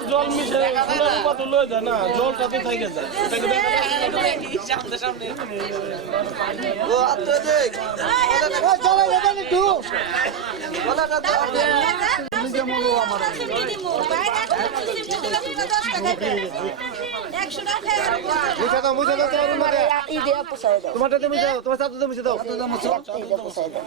আবার জল মিশে ফুলের উপর লয়ে যায় না, জলটা তো থেকে যায়। ও আত্মে দেখ ও চলে যাবেন একটু গলাটা দাও নিজে মলো আমার মুছে দাও তোমার ইদে পোষায় দাও তোমারটা তুমি দাও তোমার সাথে মুছে দাও ইদে পোষায় দাও